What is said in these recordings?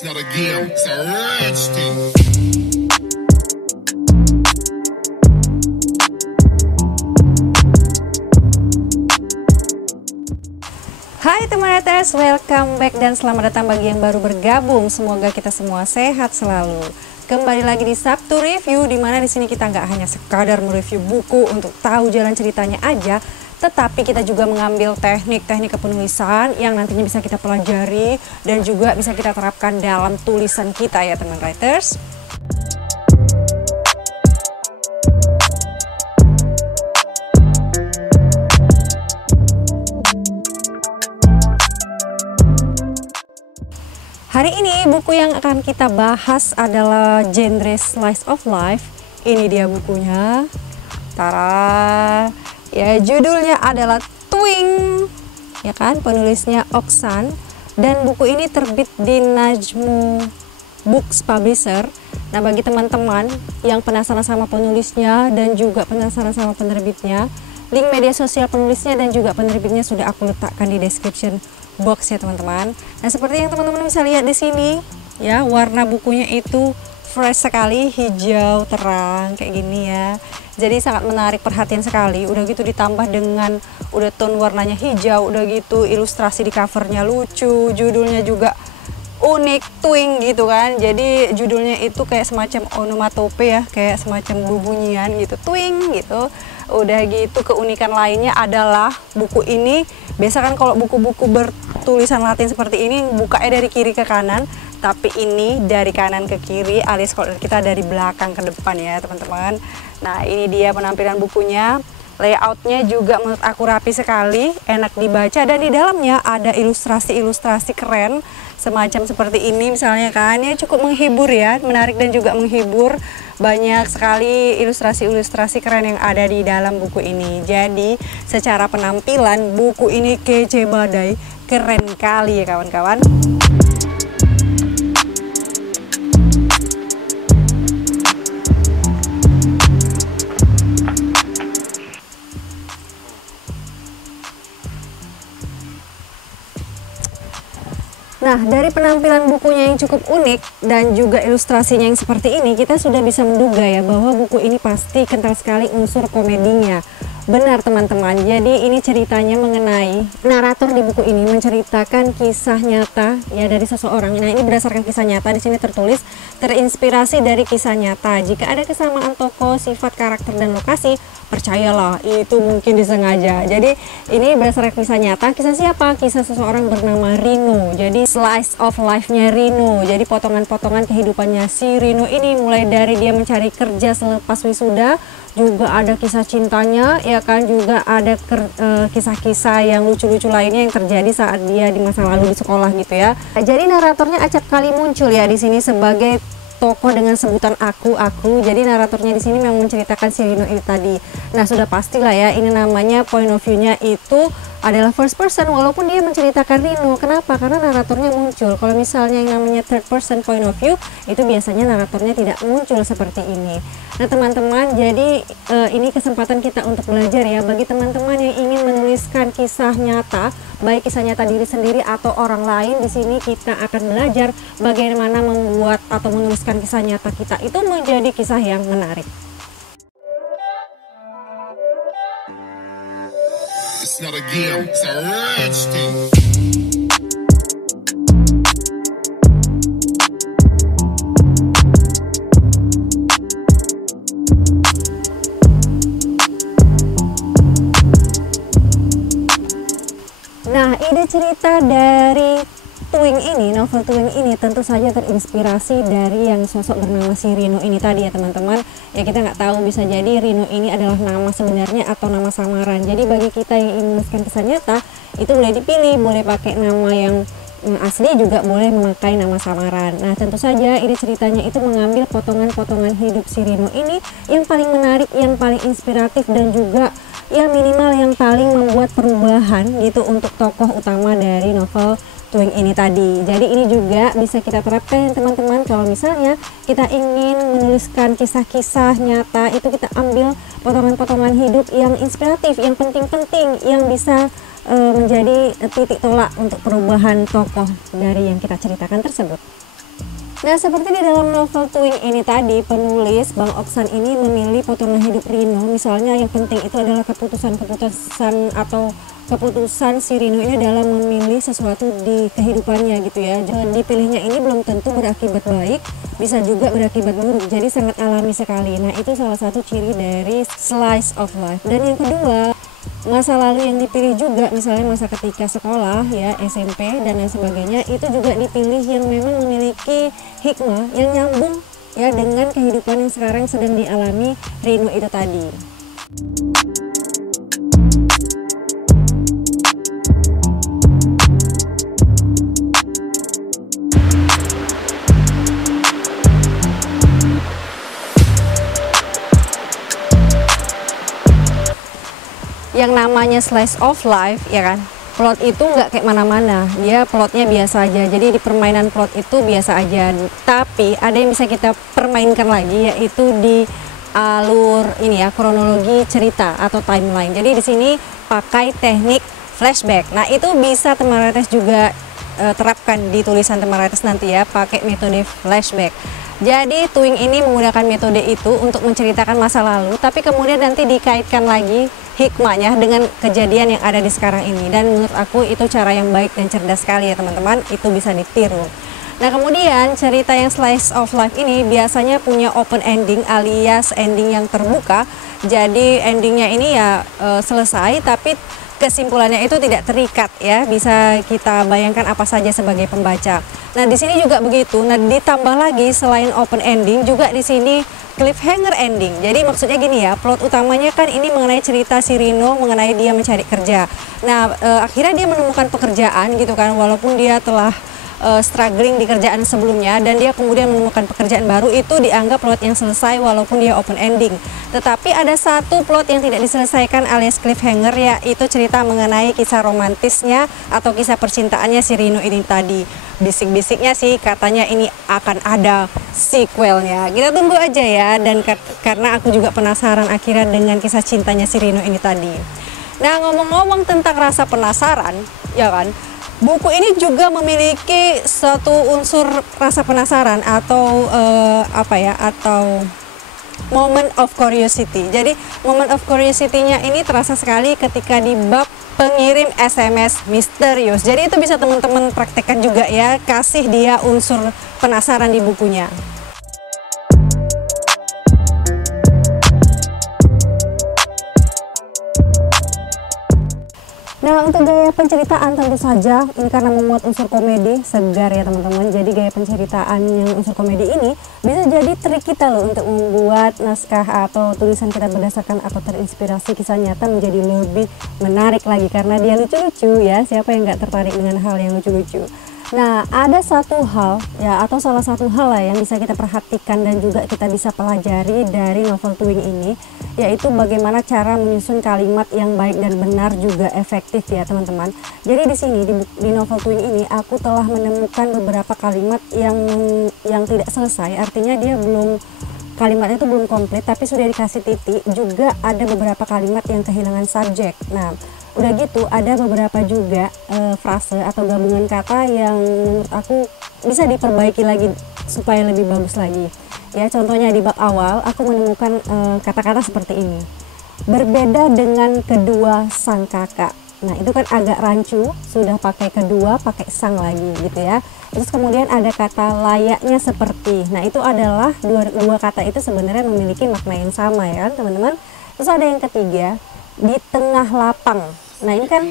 It's not a game, it's a rich thing. Hai teman haters, welcome back dan selamat datang bagi yang baru bergabung. Semoga kita semua sehat selalu. Kembali lagi di Sabtu Review, dimana di sini kita nggak hanya sekadar mereview buku untuk tahu jalan ceritanya aja, tetapi kita juga mengambil teknik-teknik kepenulisan yang nantinya bisa kita pelajari dan juga bisa kita terapkan dalam tulisan kita ya teman writers. Hari ini buku yang akan kita bahas adalah genre slice of life. Ini dia bukunya. Tara. Ya, judulnya adalah Twing. Ya kan, penulisnya Oksan dan buku ini terbit di Najmu Books Publisher. Nah, bagi teman-teman yang penasaran sama penulisnya dan juga penasaran sama penerbitnya, link media sosial penulisnya dan juga penerbitnya sudah aku letakkan di description box ya teman-teman. Nah, seperti yang teman-teman bisa lihat di sini ya, warna bukunya itu fresh sekali, hijau terang kayak gini ya. Jadi sangat menarik perhatian sekali. Udah gitu ditambah dengan udah tone warnanya hijau, udah gitu ilustrasi di covernya lucu, judulnya juga unik, Twing gitu kan. Jadi judulnya itu kayak semacam onomatope ya, kayak semacam bunyian gitu, Twing gitu. Udah gitu keunikan lainnya adalah buku ini, biasa kan kalau buku-buku bertulisan Latin seperti ini bukanya dari kiri ke kanan, tapi ini dari kanan ke kiri, alias kalau kita dari belakang ke depan ya teman-teman. Nah, ini dia penampilan bukunya. Layoutnya juga menurut aku rapi sekali, enak dibaca, dan di dalamnya ada ilustrasi-ilustrasi keren semacam seperti ini misalnya kan. Ya cukup menghibur ya, menarik dan juga menghibur. Banyak sekali ilustrasi-ilustrasi keren yang ada di dalam buku ini. Jadi secara penampilan buku ini kece badai, keren kali ya kawan-kawan. Nah, dari penampilan bukunya yang cukup unik dan juga ilustrasinya yang seperti ini, kita sudah bisa menduga ya bahwa buku ini pasti kental sekali unsur komedinya. Benar teman-teman, jadi ini ceritanya mengenai narator di buku ini menceritakan kisah nyata ya dari seseorang. Nah, ini berdasarkan kisah nyata, di sini tertulis terinspirasi dari kisah nyata. Jika ada kesamaan tokoh, sifat, karakter, dan lokasi, percayalah itu mungkin disengaja. Jadi ini berdasarkan kisah nyata. Kisah siapa? Kisah seseorang bernama Rino. Jadi slice of life-nya Rino. Jadi potongan-potongan kehidupannya si Rino ini, mulai dari dia mencari kerja selepas wisuda, juga ada kisah cintanya ya kan, juga ada kisah-kisah yang lucu-lucu lainnya yang terjadi saat dia di masa lalu di sekolah gitu ya. Jadi naratornya acap kali muncul ya di sini sebagai tokoh dengan sebutan aku. Jadi naratornya di sini memang menceritakan si Rino itu tadi. Nah, sudah pastilah ya ini namanya point of view-nya itu adalah first person walaupun dia menceritakan Rino. Kenapa? Karena naratornya muncul. Kalau misalnya yang namanya third person point of view itu biasanya naratornya tidak muncul seperti ini. Nah teman-teman, jadi ini kesempatan kita untuk belajar ya. Bagi teman-teman yang ingin menuliskan kisah nyata, baik kisah nyata diri sendiri atau orang lain, di sini kita akan belajar bagaimana membuat atau menuliskan kisah nyata kita itu menjadi kisah yang menarik. It's not a game, it's a rich thing. Nah, ide cerita dari Twing ini, novel Twing ini tentu saja terinspirasi dari yang sosok bernama si Rino ini tadi ya teman-teman. Ya kita nggak tahu, bisa jadi Rino ini adalah nama sebenarnya atau nama samaran. Jadi bagi kita yang ingin menuliskan kisah nyata, itu boleh dipilih, boleh pakai nama yang asli, juga boleh memakai nama samaran. Nah, tentu saja ide ceritanya itu mengambil potongan-potongan hidup si Rino ini yang paling menarik, yang paling inspiratif, dan juga ya minimal yang paling membuat perubahan gitu untuk tokoh utama dari novel Twing ini tadi. Jadi ini juga bisa kita terapkan teman-teman kalau misalnya kita ingin menuliskan kisah-kisah nyata, itu kita ambil potongan-potongan hidup yang inspiratif, yang penting-penting, yang bisa menjadi titik tolak untuk perubahan tokoh dari yang kita ceritakan tersebut. Nah, seperti di dalam novel Twing ini tadi, penulis Bang Oksan ini memilih potongan hidup Rino. Misalnya yang penting itu adalah keputusan atau keputusan si Rino ini dalam memilih sesuatu di kehidupannya gitu ya. Dipilihnya ini belum tentu berakibat baik, bisa juga berakibat buruk. Jadi sangat alami sekali. Nah, itu salah satu ciri dari slice of life. Dan yang kedua, masa lalu yang dipilih juga, misalnya masa ketika sekolah ya, SMP dan lain sebagainya, itu juga dipilih yang memang memiliki hikmah yang nyambung ya dengan kehidupan yang sekarang sedang dialami Rino itu tadi. Yang namanya slice of life ya kan, plot itu nggak kayak mana-mana, dia plotnya biasa aja. Jadi di permainan plot itu biasa aja, tapi ada yang bisa kita permainkan lagi, yaitu di alur ini ya, kronologi cerita atau timeline. Jadi di sini pakai teknik flashback. Nah, itu bisa teman Retes juga terapkan di tulisan teman Retes nanti ya, pakai metode flashback. Jadi Twing ini menggunakan metode itu untuk menceritakan masa lalu, tapi kemudian nanti dikaitkan lagi hikmahnya dengan kejadian yang ada di sekarang ini. Dan menurut aku itu cara yang baik dan cerdas sekali ya teman-teman, itu bisa ditiru. Nah, kemudian cerita yang slice of life ini biasanya punya open ending alias ending yang terbuka. Jadi endingnya ini ya selesai, tapi kesimpulannya itu tidak terikat ya, bisa kita bayangkan apa saja sebagai pembaca. Nah, di sini juga begitu. Nah, ditambah lagi selain open ending juga di sini cliffhanger ending. Jadi maksudnya gini ya, plot utamanya kan ini mengenai cerita si Rino mengenai dia mencari kerja. Nah, akhirnya dia menemukan pekerjaan gitu kan, walaupun dia telah struggling di kerjaan sebelumnya, dan dia kemudian menemukan pekerjaan baru. Itu dianggap plot yang selesai walaupun dia open ending. Tetapi ada satu plot yang tidak diselesaikan alias cliffhanger, yaitu cerita mengenai kisah romantisnya atau kisah percintaannya si Rino ini tadi. Bisik-bisiknya sih katanya ini akan ada sequelnya. Kita tunggu aja ya, dan karena aku juga penasaran akhirnya dengan kisah cintanya si Rino ini tadi. Nah, ngomong-ngomong tentang rasa penasaran ya kan, buku ini juga memiliki satu unsur rasa penasaran atau atau moment of curiosity. Jadi moment of curiosity-nya ini terasa sekali ketika di bab pengirim SMS misterius. Jadi itu bisa teman-teman praktekkan juga ya, kasih dia unsur penasaran di bukunya. Nah, untuk gaya penceritaan tentu saja ini karena memuat unsur komedi segar ya teman-teman. Jadi gaya penceritaan yang unsur komedi ini bisa jadi trik kita loh untuk membuat naskah atau tulisan kita berdasarkan atau terinspirasi kisah nyata menjadi lebih menarik lagi karena dia lucu-lucu ya. Siapa yang nggak tertarik dengan hal yang lucu-lucu? Nah, ada satu hal ya, atau salah satu hal lah yang bisa kita perhatikan dan juga kita bisa pelajari dari novel Twing ini, yaitu bagaimana cara menyusun kalimat yang baik dan benar juga efektif ya teman-teman. Jadi di sini di novel Twing ini aku telah menemukan beberapa kalimat yang tidak selesai, artinya dia kalimatnya itu belum komplit tapi sudah dikasih titik. Juga ada beberapa kalimat yang kehilangan subjek. Nah, udah gitu ada beberapa juga frase atau gabungan kata yang menurut aku bisa diperbaiki lagi supaya lebih bagus lagi ya. Contohnya di bab awal aku menemukan kata-kata seperti ini: berbeda dengan kedua sang kakak. Nah, itu kan agak rancu, sudah pakai kedua, pakai sang lagi gitu ya. Terus kemudian ada kata layaknya seperti. Nah, itu adalah dua kata itu sebenarnya memiliki makna yang sama ya teman-teman. Terus ada yang ketiga, di tengah lapang. Nah, ini kan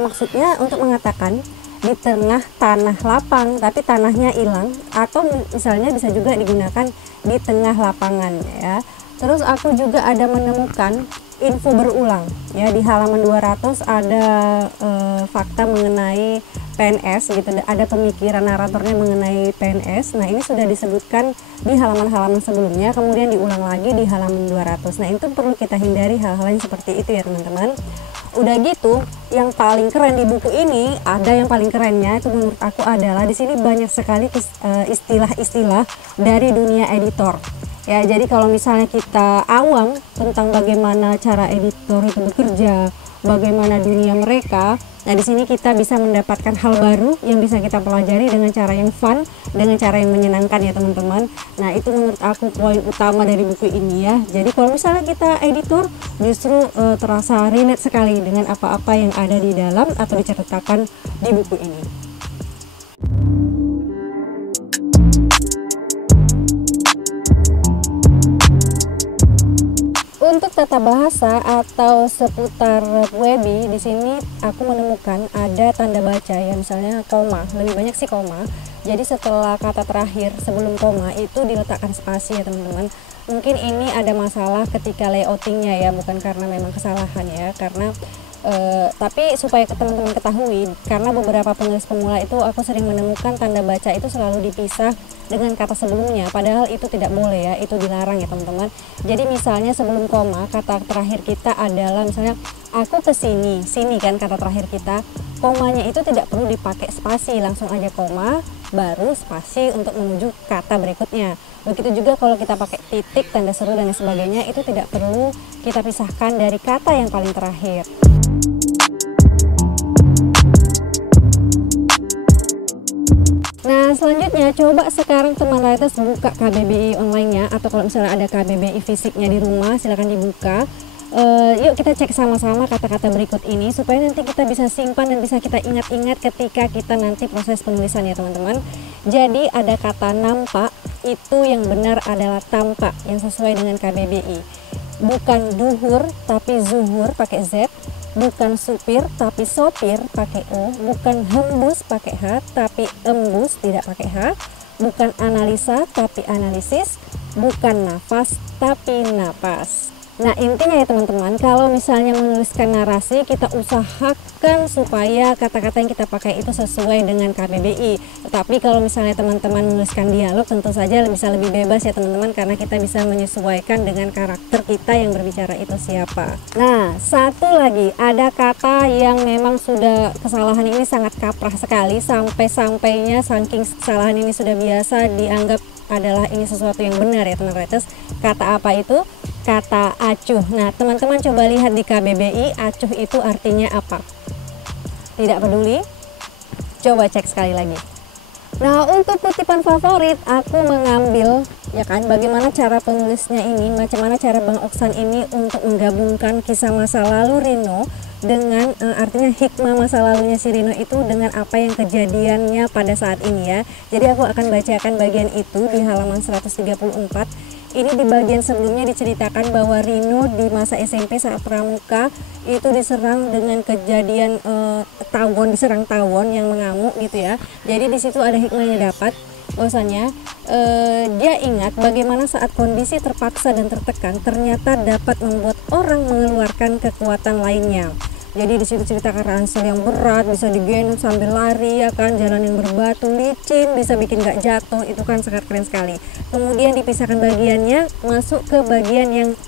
maksudnya untuk mengatakan di tengah tanah lapang tapi tanahnya hilang, atau misalnya bisa juga digunakan di tengah lapangan ya. Terus aku juga ada menemukan info berulang ya, di halaman 200 ada fakta mengenai PNS gitu, ada pemikiran naratornya mengenai PNS. Nah, ini sudah disebutkan di halaman-halaman sebelumnya, kemudian diulang lagi di halaman 200. Nah, itu perlu kita hindari hal-hal yang seperti itu ya teman-teman. Udah gitu, yang paling keren di buku ini, ada yang paling kerennya itu menurut aku adalah di sini banyak sekali istilah-istilah dari dunia editor. Ya, jadi kalau misalnya kita awam tentang bagaimana cara editor itu bekerja, bagaimana dunia mereka. Nah, di sini kita bisa mendapatkan hal baru yang bisa kita pelajari dengan cara yang fun, dengan cara yang menyenangkan ya teman-teman. Nah, itu menurut aku poin utama dari buku ini ya. Jadi kalau misalnya kita editor, justru terasa relate sekali dengan apa-apa yang ada di dalam atau diceritakan di buku ini. Untuk tata bahasa atau seputar Webi, di sini aku menemukan ada tanda baca ya, misalnya koma, lebih banyak sih koma. Jadi setelah kata terakhir sebelum koma itu diletakkan spasi ya teman-teman. Mungkin ini ada masalah ketika layoutingnya ya, bukan karena memang kesalahan ya, karena tapi supaya teman-teman ketahui, karena beberapa penulis pemula itu aku sering menemukan tanda baca itu selalu dipisah dengan kata sebelumnya, padahal itu tidak boleh ya, itu dilarang ya teman-teman. Jadi misalnya sebelum koma, kata terakhir kita adalah misalnya aku ke sini, sini kan kata terakhir kita, komanya itu tidak perlu dipakai spasi, langsung aja koma baru spasi untuk menuju kata berikutnya. Begitu juga kalau kita pakai titik, tanda seru dan sebagainya, itu tidak perlu kita pisahkan dari kata yang paling terakhir. Nah, selanjutnya coba sekarang teman writers buka KBBI online-nya, atau kalau misalnya ada KBBI fisiknya di rumah silahkan dibuka. Yuk kita cek sama-sama kata-kata berikut ini supaya nanti kita bisa simpan dan bisa kita ingat-ingat ketika kita nanti proses penulisan ya teman-teman. Jadi ada kata nampak, itu yang benar adalah tampak yang sesuai dengan KBBI. Bukan duhur tapi zuhur pakai Z. Bukan supir tapi sopir pakai O. Bukan hembus pakai H tapi embus tidak pakai H. Bukan analisa tapi analisis. Bukan nafas tapi napas. Nah, intinya ya teman-teman, kalau misalnya menuliskan narasi, kita usahakan supaya kata-kata yang kita pakai itu sesuai dengan KBBI. Tetapi kalau misalnya teman-teman menuliskan dialog, tentu saja bisa lebih bebas ya teman-teman, karena kita bisa menyesuaikan dengan karakter kita yang berbicara itu siapa. Nah, satu lagi, ada kata yang memang sudah kesalahan ini sangat kaprah sekali, sampai-sampainya saking kesalahan ini sudah biasa dianggap adalah ini sesuatu yang benar ya teman-teman. Kata apa itu? Kata acuh. Nah, teman-teman coba lihat di KBBI, acuh itu artinya apa? Tidak peduli? Coba cek sekali lagi. Nah, untuk kutipan favorit, aku mengambil, ya kan, bagaimana cara penulisnya ini, bagaimana cara Bang Oksan ini untuk menggabungkan kisah masa lalu Rino dengan artinya hikmah masa lalunya si Rino itu dengan apa yang kejadiannya pada saat ini ya. Jadi aku akan bacakan bagian itu di halaman 134. Ini di bagian sebelumnya diceritakan bahwa Rino di masa SMP saat pramuka itu diserang dengan kejadian diserang tawon yang mengamuk gitu ya. Jadi di situ ada hikmahnya dapat bahwasanya dia ingat bagaimana saat kondisi terpaksa dan tertekan ternyata dapat membuat orang mengeluarkan kekuatan lainnya. Jadi di situ ceritakan ransel yang berat bisa digendong sambil lari ya kan, jalan yang berbatu licin bisa bikin gak jatuh, itu kan sangat keren sekali. Kemudian dipisahkan bagiannya masuk ke bagian yang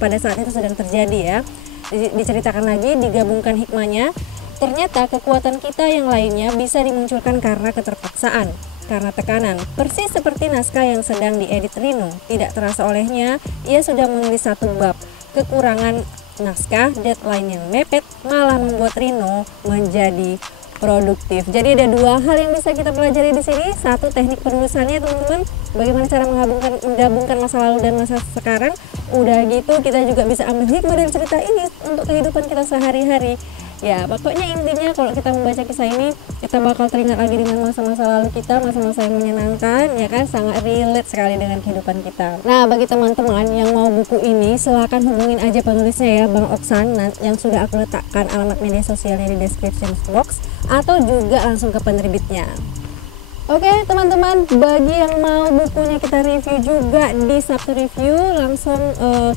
pada saat itu sedang terjadi ya. Diceritakan lagi, digabungkan hikmahnya. Ternyata kekuatan kita yang lainnya bisa dimunculkan karena keterpaksaan, karena tekanan. Persis seperti naskah yang sedang diedit Rino. Tidak terasa olehnya, ia sudah menulis satu bab. Kekurangan naskah, deadline yang mepet malah membuat Rino menjadi produktif. Jadi ada dua hal yang bisa kita pelajari di sini. Satu, teknik penulisannya teman-teman, bagaimana cara menggabungkan masa lalu dan masa sekarang. Udah gitu kita juga bisa ambil hikmah dari cerita ini untuk kehidupan kita sehari-hari. Ya pokoknya intinya kalau kita membaca kisah ini kita bakal teringat lagi dengan masa-masa lalu kita, masa-masa yang menyenangkan ya kan, sangat relate sekali dengan kehidupan kita. Nah bagi teman-teman yang mau buku ini silahkan hubungin aja penulisnya ya, Bang Oksan, yang sudah aku letakkan alamat media sosialnya di description box, atau juga langsung ke penerbitnya. Oke teman-teman, bagi yang mau bukunya kita review juga di Sabtu Review, langsung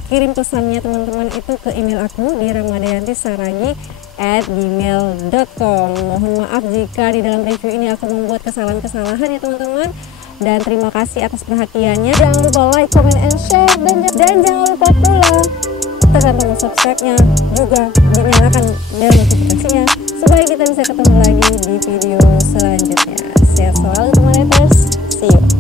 kirim pesannya teman-teman itu ke email aku di ramadayantisaragi@gmail.com. Mohon maaf jika di dalam review ini aku membuat kesalahan-kesalahan ya teman-teman. Dan terima kasih atas perhatiannya. Jangan lupa like, comment, and share. Dan jangan lupa pula tekan tombol subscribe-nya, juga dinyalakan bel notifikasinya supaya kita bisa ketemu lagi di video selanjutnya. Sehat selalu teman haters, see you.